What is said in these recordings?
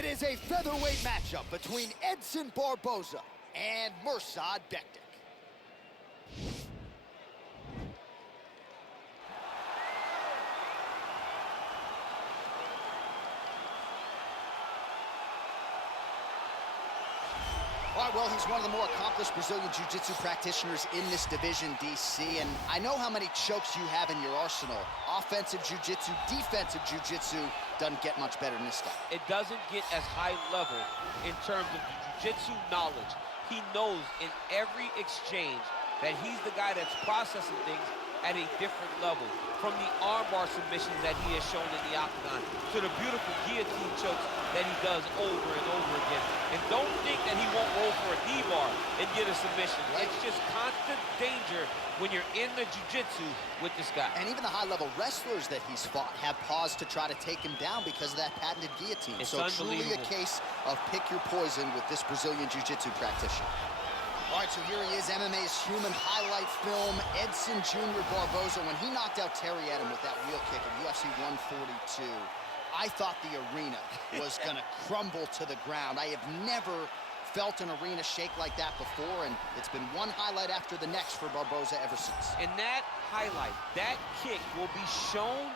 It is a featherweight matchup between Edson Barboza and Mirsad Berktic. All right, well, he's one of the more accomplished Brazilian Jiu-Jitsu practitioners in this division, DC, and I know how many chokes you have in your arsenal. Offensive Jiu-Jitsu, defensive Jiu-Jitsu doesn't get much better than this guy. It doesn't get as high level in terms of Jiu-Jitsu knowledge. He knows in every exchange that he's the guy that's processing things at a different level. From the armbar submissions that he has shown in the octagon to the beautiful guillotine chokes that he does over and over again. And don't think that he won't roll for a D-bar and get a submission. Right. It's just constant danger when you're in the jiu-jitsu with this guy. And even the high-level wrestlers that he's fought have paused to try to take him down because of that patented guillotine. It's so truly a case of pick your poison with this Brazilian jiu-jitsu practitioner. All right, so here he is, MMA's human highlight film, Edson Jr. Barboza. When he knocked out Terry Adam with that wheel kick at UFC 142, I thought the arena was gonna crumble to the ground. I have never felt an arena shake like that before, and it's been one highlight after the next for Barboza ever since. And that highlight, that kick will be shown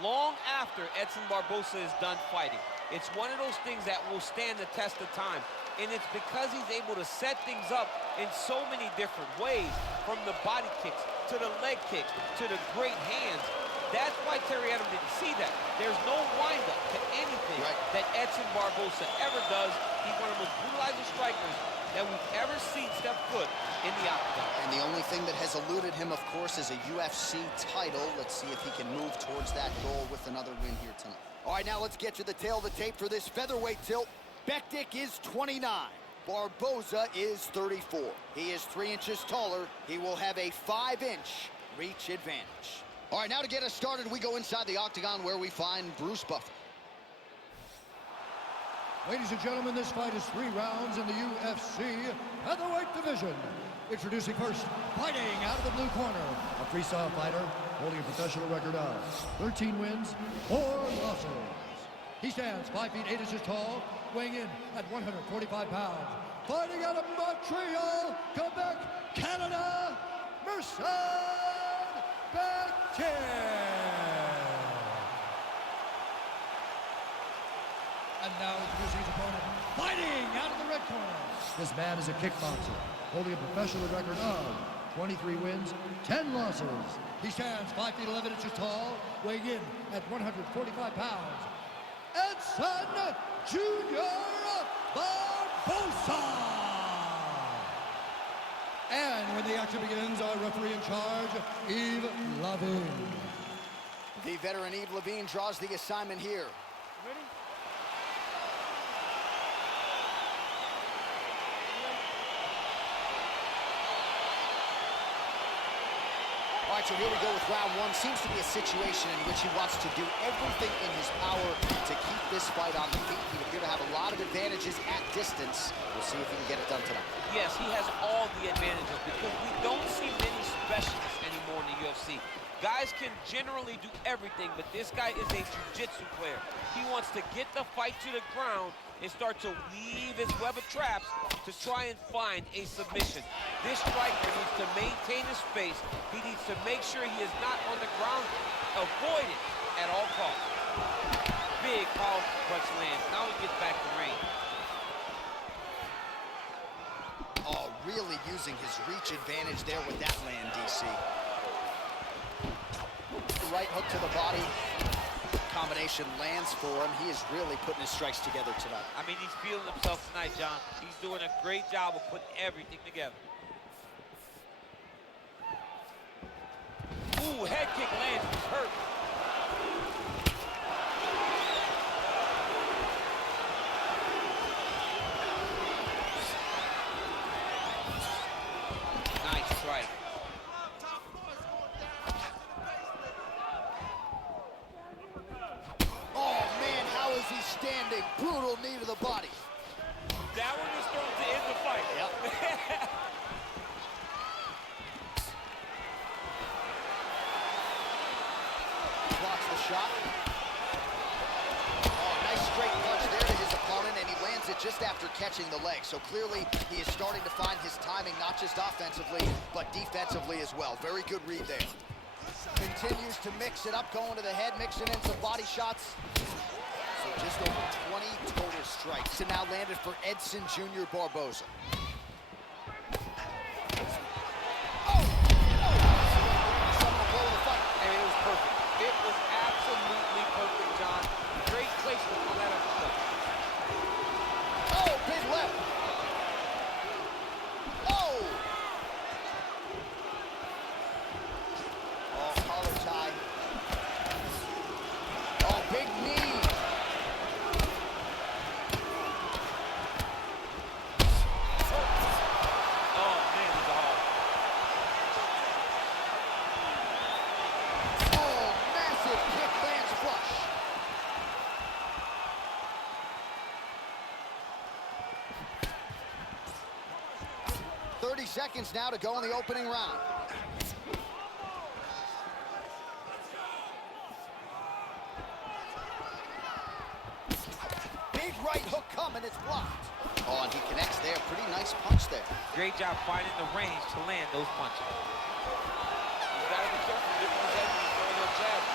long after Edson Barboza is done fighting. It's one of those things that will stand the test of time. And it's because he's able to set things up in so many different ways, from the body kicks, to the leg kicks, to the great hands. That's why Terry Adam didn't see that. There's no windup to anything that Edson Barboza ever does. He's one of the most brutalizing strikers that we've ever seen step foot in the octagon. And the only thing that has eluded him, of course, is a UFC title. Let's see if he can move towards that goal with another win here tonight. All right, now let's get to the tail of the tape for this featherweight tilt. Berktic is 29. Barboza is 34. He is 3 inches taller. He will have a 5-inch reach advantage. All right, now to get us started, we go inside the octagon where we find Bruce Buffer. Ladies and gentlemen, this fight is 3 rounds in the UFC featherweight division. Introducing first, fighting out of the blue corner, a freestyle fighter holding a professional record of 13 wins, 4 losses. He stands 5 feet 8 inches tall, weighing in at 145 pounds. Fighting out of Montreal, Quebec, Canada, Mirsad Berktic. And now introducing his opponent, fighting out of the red corner. This man is a kickboxer, holding a professional record of 23 wins, 10 losses. He stands 5 feet 11 inches tall, weighing in at 145 pounds. Edson Jr. Barboza. And when the action begins, our referee in charge, Yves Lavigne. The veteran Yves Lavigne draws the assignment here. Ready? All right, so here we go with round 1. Seems to be a situation in which he wants to do everything in his power to keep this fight on the feet. He appears to have a lot of advantages at distance. We'll see if he can get it done tonight. Yes, he has all the advantages because we don't see many specialists anymore in the UFC. Guys can generally do everything, but this guy is a jiu-jitsu player. He wants to get the fight to the ground and start to weave his web of traps to try and find a submission. This striker needs to maintain his space. He needs to make sure he is not on the ground. Avoid it at all costs. Big, powerful punch lands. Now he gets back to range. Oh, really using his reach advantage there with that land, DC. The right hook to the body. Combination lands for him. He is really putting his strikes together tonight. I mean, he's feeling himself tonight, John. He's doing a great job of putting everything together. Ooh, head kick lands. He's hurt. Nice strike. Is he standing? Brutal knee to the body. That one was thrown to end the fight. Yep. Blocks the shot. Oh, nice straight punch there to his opponent. just after catching the leg. So clearly he is starting to find his timing, not just offensively, but defensively as well. Very good read there. Continues to mix it up, going to the head, mixing in some body shots. So just over 20 total strikes. And now landed for Edson Jr. Barboza. It was absolutely perfect, John. Great placement on that uppercut. Oh, big left. Oh! Oh, collar tie. Oh, big knee. Oh, man, it's a hard. Kick lands flush. Seconds now to go in the opening round. Big right hook coming, it's blocked. Oh, and he connects there. Pretty nice punch there. Great job finding the range to land those punches. He's got to be careful dipping his head when he's throwing those jabs.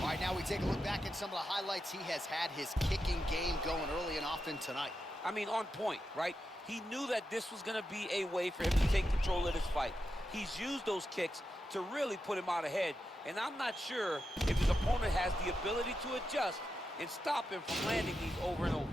All right, now we take a look back at some of the highlights. He has had his kicking game going early and often tonight. I mean, on point, right? He knew that this was going to be a way for him to take control of this fight. He's used those kicks to really put him out ahead, and I'm not sure if his opponent has the ability to adjust and stop him from landing these over and over.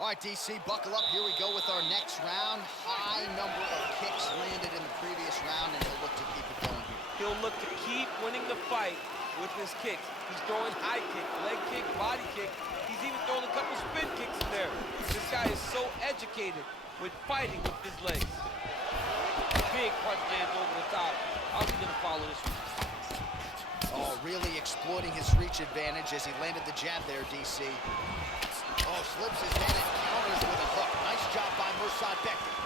All right, DC, buckle up. Here we go with our next round. High number of kicks landed in the previous round, and he'll look to keep it going here. He'll look to keep winning the fight with his kicks. He's throwing high kick, leg kick, body kick. He's even throwing a couple spin kicks in there. This guy is so educated with fighting with his legs. Big punch lands over the top. How's he gonna follow this one? Oh, really exploiting his reach advantage as he landed the jab there, DC. Oh, slips his head and counters with a hook. Nice job by Mirsad Berktic.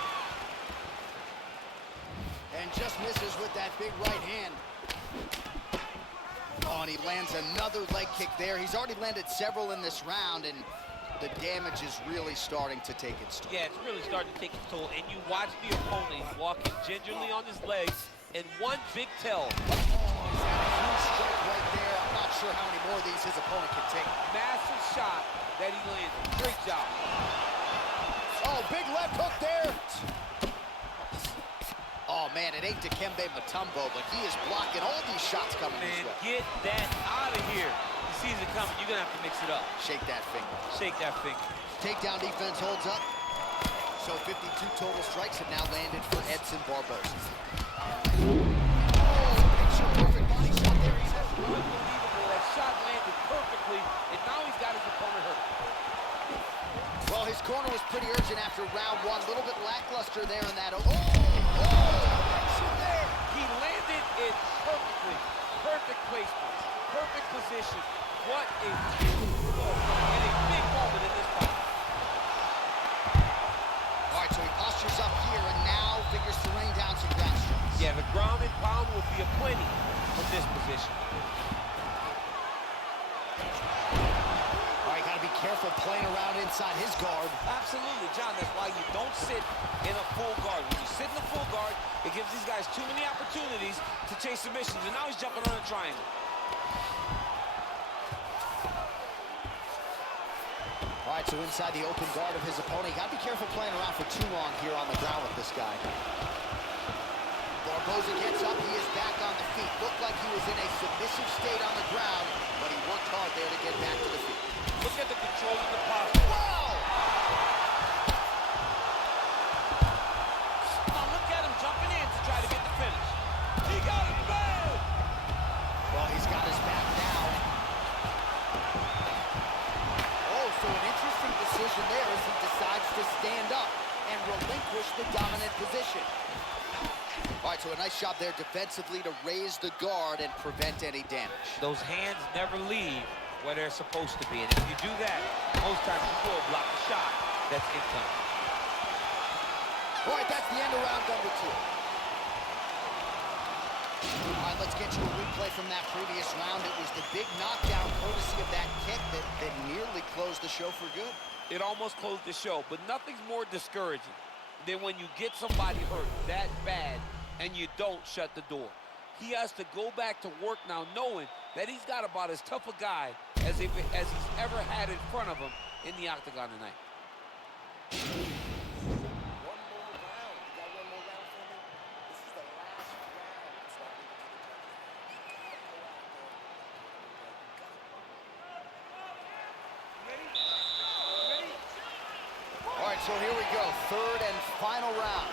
And just misses with that big right hand. Oh, and he lands another leg kick there. He's already landed several in this round, and the damage is really starting to take its toll. Yeah, it's really starting to take its toll, and you watch the opponent. He's walking gingerly on his legs, and one big tell. Oh, he's got a huge strike right there. I'm not sure how many more of these his opponent can take. Massive shot that he landed. Great job. Oh, big left hook there. Oh, man, it ain't Dikembe Mutombo, but he is blocking all these shots coming his way. Get that out of here. He sees it coming. You're going to have to mix it up. Shake that finger. Shake that finger. Takedown defense holds up. So 52 total strikes have now landed for Edson Barboza. Oh, picture perfect body shot there. He's Unbelievable. That shot landed perfectly, and now he's got his opponent hurt. Well, his corner was pretty urgent after round one. A little bit lackluster there in that. He landed it perfectly. Perfect placement. Perfect position. What a beautiful and a big moment in this fight. All right, so he postures up here and now figures to rain down some ground strikes. Yeah, the ground and pound will be aplenty from this position. Careful playing around inside his guard. Absolutely, John. That's why you don't sit in a full guard. When you sit in a full guard, it gives these guys too many opportunities to chase submissions. And now he's jumping on a triangle. All right, so inside the open guard of his opponent. Got to be careful playing around for too long here on the ground with this guy. Barboza gets up. He is back on the feet. Looked like he was in a submissive state on the ground, but he worked hard there to get back to the feet. Look at the control of the posture. Wow! Now look at him jumping in to try to get the finish. He got him bad! Well, he's got his back now. Oh, so an interesting decision there as he decides to stand up and relinquish the dominant position. All right, so a nice job there defensively to raise the guard and prevent any damage. Those hands never leave where they're supposed to be. And if you do that, most times you will block the shot that's incoming. All right, that's the end of round number two. All right, let's get you a replay from that previous round. It was the big knockdown courtesy of that kick that nearly closed the show for good. It almost closed the show, but nothing's more discouraging than when you get somebody hurt that bad and you don't shut the door. He has to go back to work now knowing that he's got about as tough a guy as he's ever had in front of him in the octagon tonight. All right, so here we go, third and final round.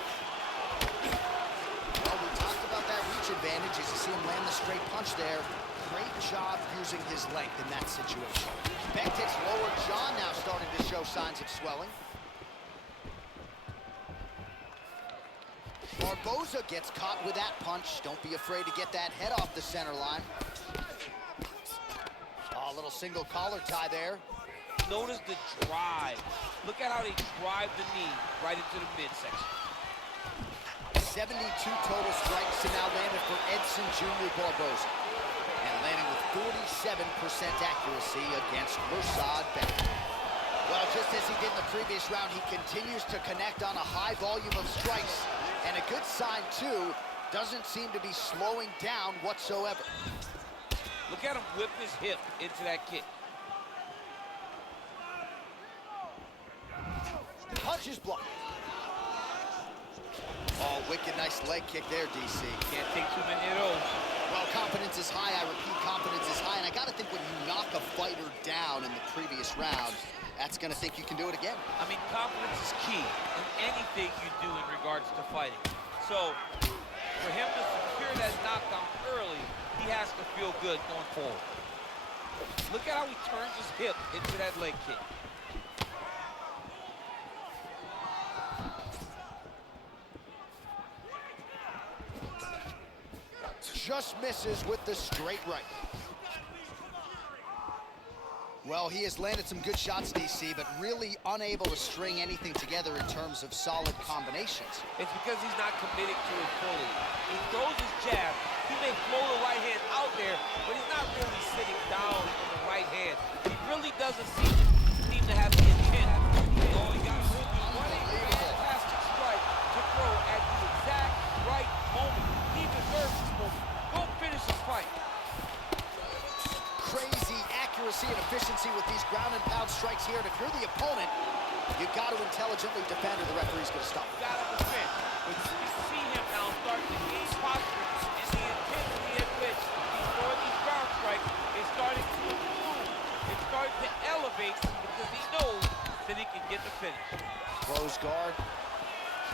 Well, we talked about that reach advantage as you see him land the straight punch there. Great job using his length in that situation. Berktic's lower jaw now starting to show signs of swelling. Barboza gets caught with that punch. Don't be afraid to get that head off the center line. Oh, a little single collar tie there. Notice the drive. Look at how they drive the knee right into the midsection. 72 total strikes and now landed for Edson Jr. Barboza. And landing with 47% accuracy against Mirsad Berktic. Well, just as he did in the previous round, he continues to connect on a high volume of strikes. And a good sign, too, doesn't seem to be slowing down whatsoever. Look at him whip his hip into that kick. Punch is blocked. Oh, wicked nice leg kick there, DC. Can't take too many of those. Well, confidence is high. I repeat, confidence is high. And I got to think when you knock a fighter down in the previous round, that's going to think you can do it again. I mean, confidence is key in anything you do in regards to fighting. So, for him to secure that knockdown early, he has to feel good going forward. Look at how he turns his hip into that leg kick. Just misses with the straight right. Well, he has landed some good shots, DC, but really unable to string anything together in terms of solid combinations. It's because he's not committing to it fully. He throws his jab. He may throw the right hand out there, but he's not really sitting down on the right hand. He really doesn't seem to have the intent. Oh, he got a fantastic strike to throw at the exact right moment. He deserves this moment. Go finish his fight. Crazy accuracy and efficiency with these ground and pound strikes here. And if you're the opponent, you've got to intelligently defend or the referee's going to stop. You got to defend. But you see him now start to gain posture, and the intensity at which he's throwing these ground strikes is starting to improve. It's starting to elevate because he knows that he can get the finish. Close guard.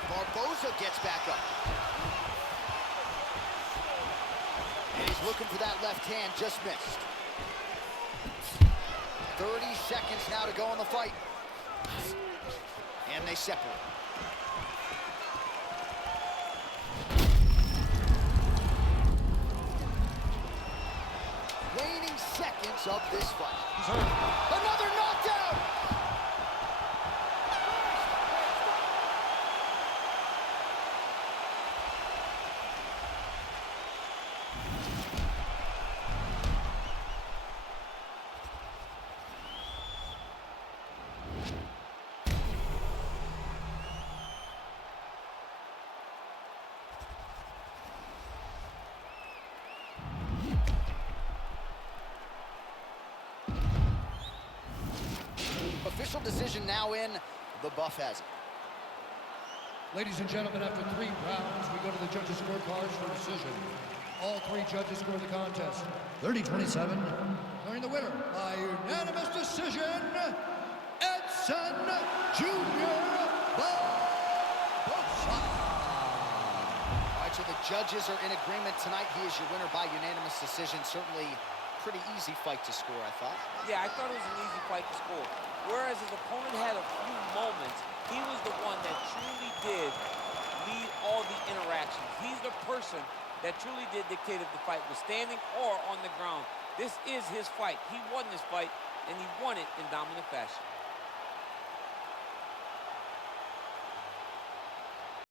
Barboza gets back up. And he's looking for that left hand, just missed. 30 seconds now to go in the fight. And they separate. Waning seconds of this fight. He's hurt. Another knockdown! Official decision now in. The buff has it. Ladies and gentlemen, after 3 rounds, we go to the judges' scorecards for decision. All 3 judges scored the contest 30-27. Declaring the winner by unanimous decision, Edson Jr. Barboza. All right, so the judges are in agreement tonight. He is your winner by unanimous decision. Certainly pretty easy fight to score, I thought. Yeah, I thought it was an easy fight to score. Whereas his opponent had a few moments, he was the one that truly did lead all the interactions. He's the person that truly did dictate if the fight was standing or on the ground. This is his fight. He won this fight, and he won it in dominant fashion.